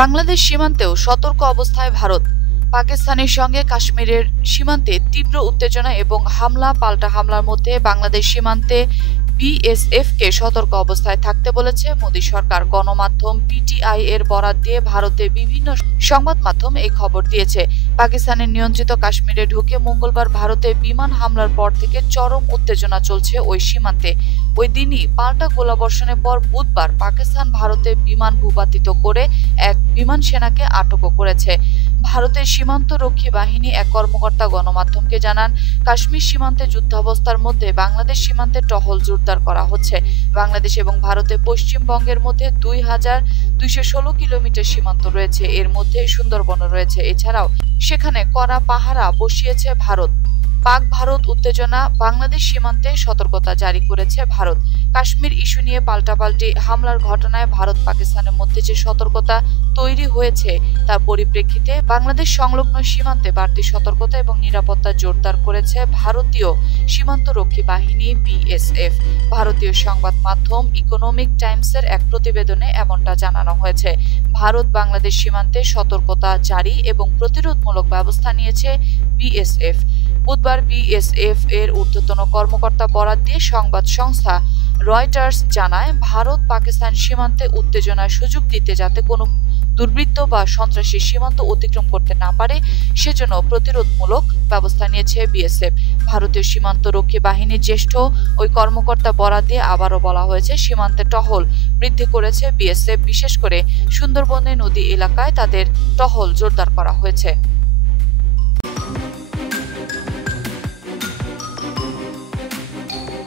বাংলাদেশ সীমান্তেও সতর্ক অবস্থায় ভারত। পাকিস্তানের সঙ্গে কাশ্মীরের সীমান্তে তীব্র উত্তেজনা এবং হামলা পাল্টা হামলার মধ্যে বাংলাদেশ সীমান্তে বিএসএফকে সতর্ক অবস্থায় থাকতে বলেছে মোদী সরকার। গণমাধ্যম পিটিআই এর বরাত দিয়ে ভারতের বিভিন্ন সংবাদ মাধ্যম এই খবর দিয়েছে। পাকিস্তানের নিয়ন্ত্রিত কাশ্মীরে ঢুকে মঙ্গলবার ভারতে বিমান হামলার পর থেকে চরম উত্তেজনা চলছে ওই সীমান্তে। ওই দিনই পাল্টা গোলাবর্ষণের পর বুধবার পাকিস্তান ভারতে বিমান ভূপাতিত করে এক বিমান সেনাকে আটকও করেছে। ভারতের সীমান্তরক্ষী বাহিনী এক কর্মকর্তা গণমাধ্যমকে জানান, কাশ্মীর সীমান্তে যুদ্ধাবস্থার মধ্যে বাংলাদেশ সীমান্তে টহল জোরদার করা হচ্ছে। বাংলাদেশ এবং ভারতের পশ্চিমবঙ্গের মধ্যে ২,২১৬ কিলোমিটার সীমান্ত রয়েছে, এর মধ্যে সুন্দরবনও রয়েছে। এছাড়াও সেখানে কড়া পাহারা বসিয়েছে ভারত। পাক ভারত উত্তেজনা, বাংলাদেশ সীমান্তে সতর্কতা জারি করেছে ভারত। কাশ্মীর ইস্যু নিয়ে পাল্টাপাল্টি হামলার ঘটনায় ভারত পাকিস্তানের মধ্যে যে সতর্কতা তৈরি হয়েছে তার পরিপ্রেক্ষিতে বাংলাদেশ সংলগ্ন সীমান্তে বাড়তি সতর্কতা এবং নিরাপত্তা জোরদার করেছে ভারতীয় সীমান্তরক্ষী বাহিনী বিএসএফ। ভারতীয় সংবাদ মাধ্যম ইকোনমিক টাইমসের এক প্রতিবেদনে এমনটা জানানো হয়েছে। ভারত বাংলাদেশ সীমান্তে সতর্কতা জারি এবং প্রতিরোধমূলক ব্যবস্থা নিয়েছে বিএসএফ। বুধবার বিএসএফ এর ঊর্ধ্বতন কর্মকর্তা বরাত দিয়ে সংবাদ সংস্থা রয়টার্স জানায়, ভারত পাকিস্তান সীমান্তে উত্তেজনার সুযোগ দিতে যাতে কোনো দুর্বৃত্ত বা সন্ত্রাসী সীমান্ত অতিক্রম করতে না পারে সেজন্য প্রতিরোধমূলক ব্যবস্থা নিয়েছে বিএসএফ। ভারতীয় সীমান্ত রক্ষী বাহিনীর জ্যেষ্ঠ ওই কর্মকর্তা বরাত দিয়ে আবারও বলা হয়েছে, সীমান্তে টহল বৃদ্ধি করেছে বিএসএফ। বিশেষ করে সুন্দরবনের নদী এলাকায় তাদের টহল জোরদার করা হয়েছে।